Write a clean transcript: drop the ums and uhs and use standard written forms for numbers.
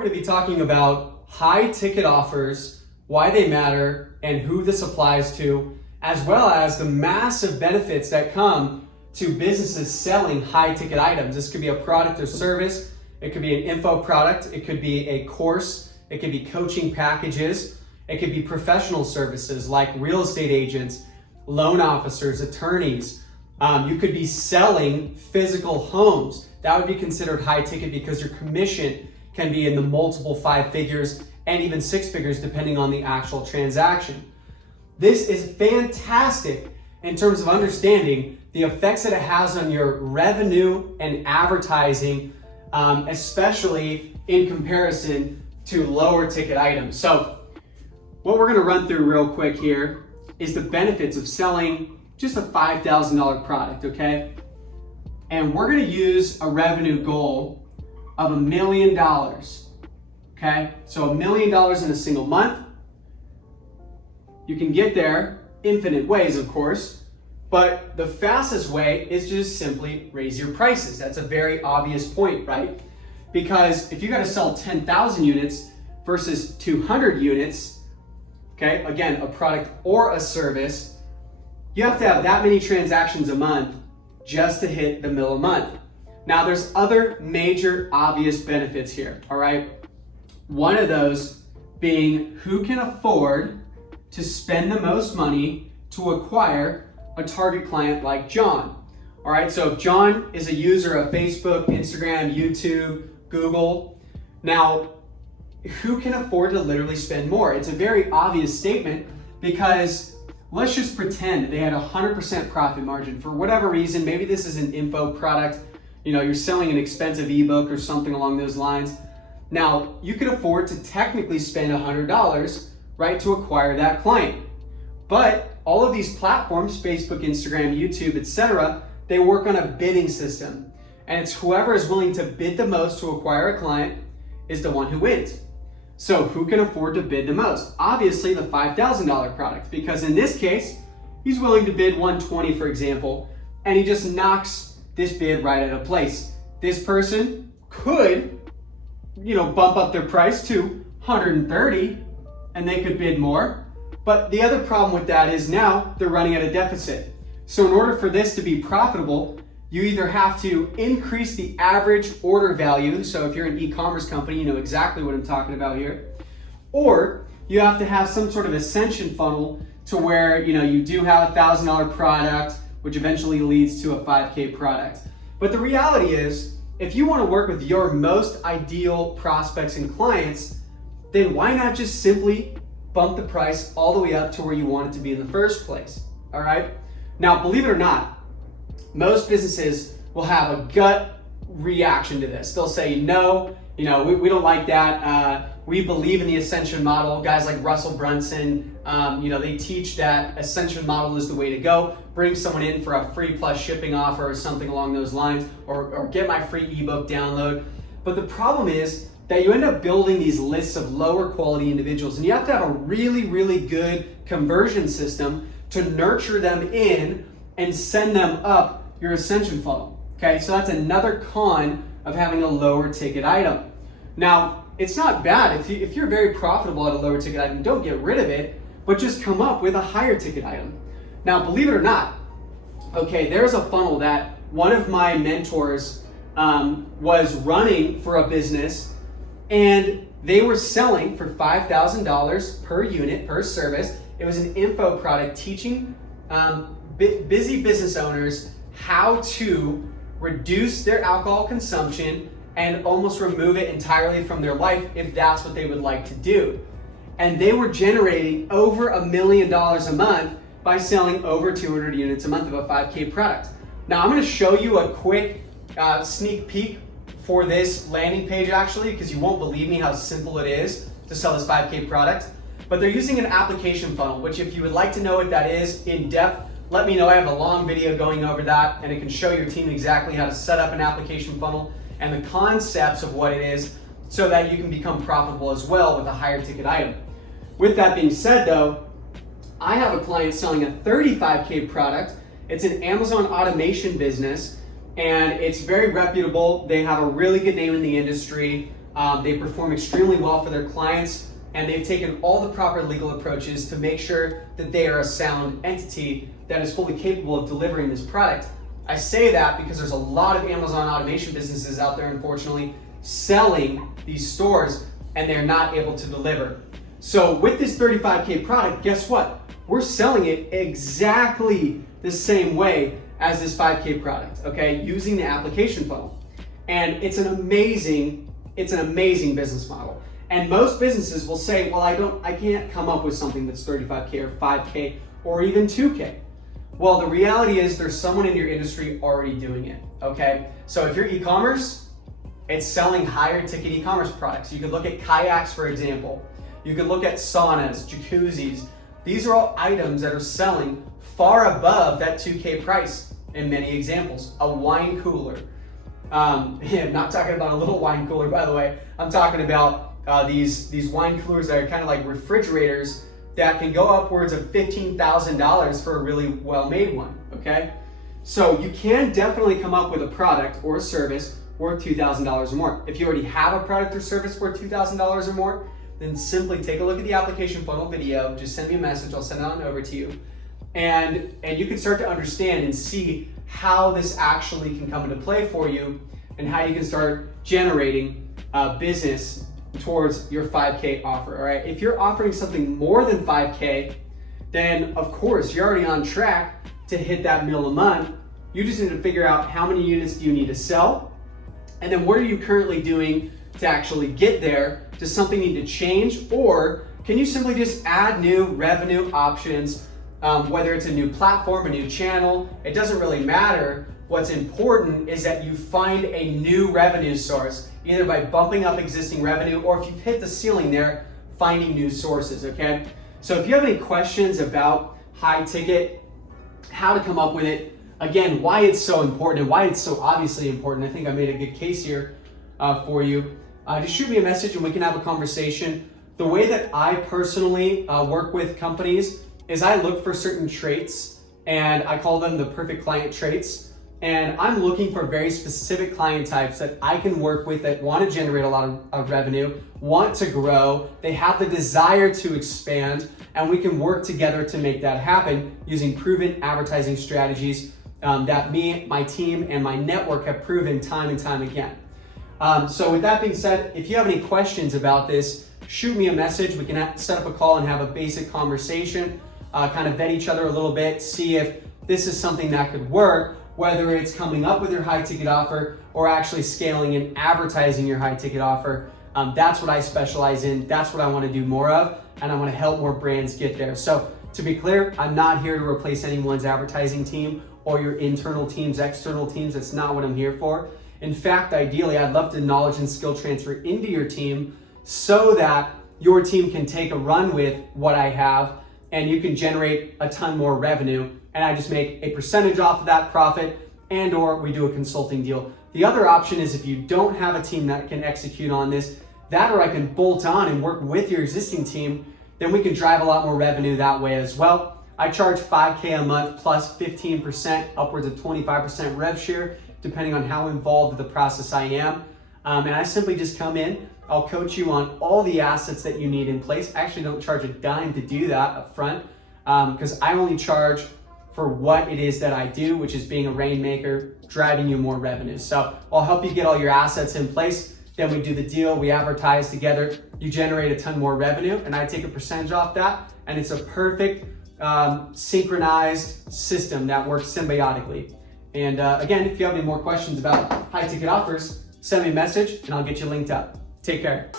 we're going to be talking about high ticket offers, why they matter, and who this applies to, as well as the massive benefits that come to businesses selling high ticket items. This could be a product or service, it could be an info product, it could be a course, it could be coaching packages, it could be professional services like real estate agents, loan officers, attorneys. You could be selling physical homes. That would be considered high ticket because your commission can be in the multiple 5 figures and even 6 figures depending on the actual transaction. This is fantastic in terms of understanding the effects that it has on your revenue and advertising, especially in comparison to lower ticket items. So what we're gonna run through real quick here is the benefits of selling just a $5,000 product, okay? And we're gonna use a revenue goal of $1 million, okay? So $1 million in a single month. You can get there infinite ways, of course, but the fastest way is just simply raise your prices. That's a very obvious point, right? Because if you gotta sell 10,000 units versus 200 units, okay, again, a product or a service, you have to have that many transactions a month just to hit the mill a month. Now, there's other major obvious benefits here, all right? One of those being who can afford to spend the most money to acquire a target client like John. All right, so if John is a user of Facebook, Instagram, YouTube, Google, now who can afford to literally spend more? It's a very obvious statement because let's just pretend they had 100% profit margin for whatever reason. Maybe this is an info product, you're selling an expensive ebook or something along those lines. Now, you could afford to technically spend $100, right, to acquire that client. But all of these platforms, Facebook, Instagram, YouTube, etc., they work on a bidding system. And it's whoever is willing to bid the most to acquire a client is the one who wins. So who can afford to bid the most? Obviously the $5,000 product, because in this case, he's willing to bid $120, for example, and he just knocks this bid right out of place. This person could, bump up their price to $130 and they could bid more. But the other problem with that is now they're running at a deficit. So in order for this to be profitable, you either have to increase the average order value. So if you're an e-commerce company, you know exactly what I'm talking about here. Or you have to have some sort of ascension funnel to where, you do have a $1,000 product, which eventually leads to a 5K product. But the reality is, if you want to work with your most ideal prospects and clients, then why not just simply bump the price all the way up to where you want it to be in the first place, all right? Now, believe it or not, most businesses will have a gut reaction to this. They'll say, no, we don't like that. We believe in the ascension model. Guys like Russell Brunson, they teach that ascension model is the way to go. Bring someone in for a free plus shipping offer or something along those lines, or get my free ebook download. But the problem is that you end up building these lists of lower quality individuals, and you have to have a really, really good conversion system to nurture them in and send them up your ascension funnel. Okay, so that's another con of having a lower ticket item. Now, it's not bad if you're very profitable at a lower ticket item, don't get rid of it, but just come up with a higher ticket item. Now, believe it or not, okay, there's a funnel that one of my mentors was running for a business, and they were selling for $5,000 per unit, per service. It was an info product teaching busy business owners how to reduce their alcohol consumption and almost remove it entirely from their life if that's what they would like to do. And they were generating over $1 million a month by selling over 200 units a month of a 5K product. Now, I'm gonna show you a quick sneak peek for this landing page actually, because you won't believe me how simple it is to sell this 5K product. But they're using an application funnel, which if you would like to know what that is in depth, let me know. I have a long video going over that, and it can show your team exactly how to set up an application funnel and the concepts of what it is so that you can become profitable as well with a higher ticket item. With that being said though, I have a client selling a 35K product. It's an Amazon automation business, and it's very reputable. They have a really good name in the industry. They perform extremely well for their clients, and they've taken all the proper legal approaches to make sure that they are a sound entity that is fully capable of delivering this product. I say that because there's a lot of Amazon automation businesses out there, unfortunately, selling these stores, and they're not able to deliver. So with this 35K product, guess what? We're selling it exactly the same way as this 5K product, okay? Using the application funnel. And it's an amazing business model. And most businesses will say, well, I can't come up with something that's 35K or 5K or even 2K. Well, the reality is there's someone in your industry already doing it, okay? So if you're e-commerce, it's selling higher ticket e-commerce products. You could look at kayaks, for example. You could look at saunas, jacuzzis. These are all items that are selling far above that 2K price in many examples. A wine cooler. I'm not talking about a little wine cooler, by the way. I'm talking about these wine coolers that are kind of like refrigerators that can go upwards of $15,000 for a really well-made one, okay? So you can definitely come up with a product or a service worth $2,000 or more. If you already have a product or service worth $2,000 or more, then simply take a look at the application funnel video, just send me a message, I'll send it on over to you. And you can start to understand and see how this actually can come into play for you and how you can start generating business towards your 5K offer, all right? If you're offering something more than 5K, then of course you're already on track to hit that mil a month. You just need to figure out how many units do you need to sell, and then what are you currently doing to actually get there? Does something need to change, or can you simply just add new revenue options, whether it's a new platform, a new channel? It doesn't really matter. What's important is that you find a new revenue source, either by bumping up existing revenue, or if you've hit the ceiling there, finding new sources, okay? So if you have any questions about high ticket, how to come up with it, again, why it's so important and why it's so obviously important, I think I made a good case here for you. Just shoot me a message and we can have a conversation. The way that I personally work with companies is I look for certain traits, and I call them the perfect client traits. And I'm looking for very specific client types that I can work with that want to generate a lot of revenue, want to grow, they have the desire to expand, and we can work together to make that happen using proven advertising strategies that me, my team, and my network have proven time and time again. So with that being said, if you have any questions about this, shoot me a message. We can set up a call and have a basic conversation, kind of vet each other a little bit, see if this is something that could work, whether it's coming up with your high ticket offer or actually scaling and advertising your high ticket offer. That's what I specialize in. That's what I want to do more of, and I want to help more brands get there. So to be clear, I'm not here to replace anyone's advertising team or your internal teams, external teams. That's not what I'm here for. In fact, ideally, I'd love to knowledge and skill transfer into your team so that your team can take a run with what I have and you can generate a ton more revenue, and I just make a percentage off of that profit, and or we do a consulting deal. The other option is if you don't have a team that can execute on this, that or I can bolt on and work with your existing team, then we can drive a lot more revenue that way as well. I charge $5K a month plus 15%, upwards of 25% rev share, depending on how involved with the process I am. And I simply just come in, I'll coach you on all the assets that you need in place. I actually don't charge a dime to do that up front, because I only charge for what it is that I do, which is being a rainmaker, driving you more revenue. So I'll help you get all your assets in place. Then we do the deal, we advertise together, you generate a ton more revenue, and I take a percentage off that, and it's a perfect synchronized system that works symbiotically. And again, if you have any more questions about high ticket offers, send me a message and I'll get you linked up. Take care.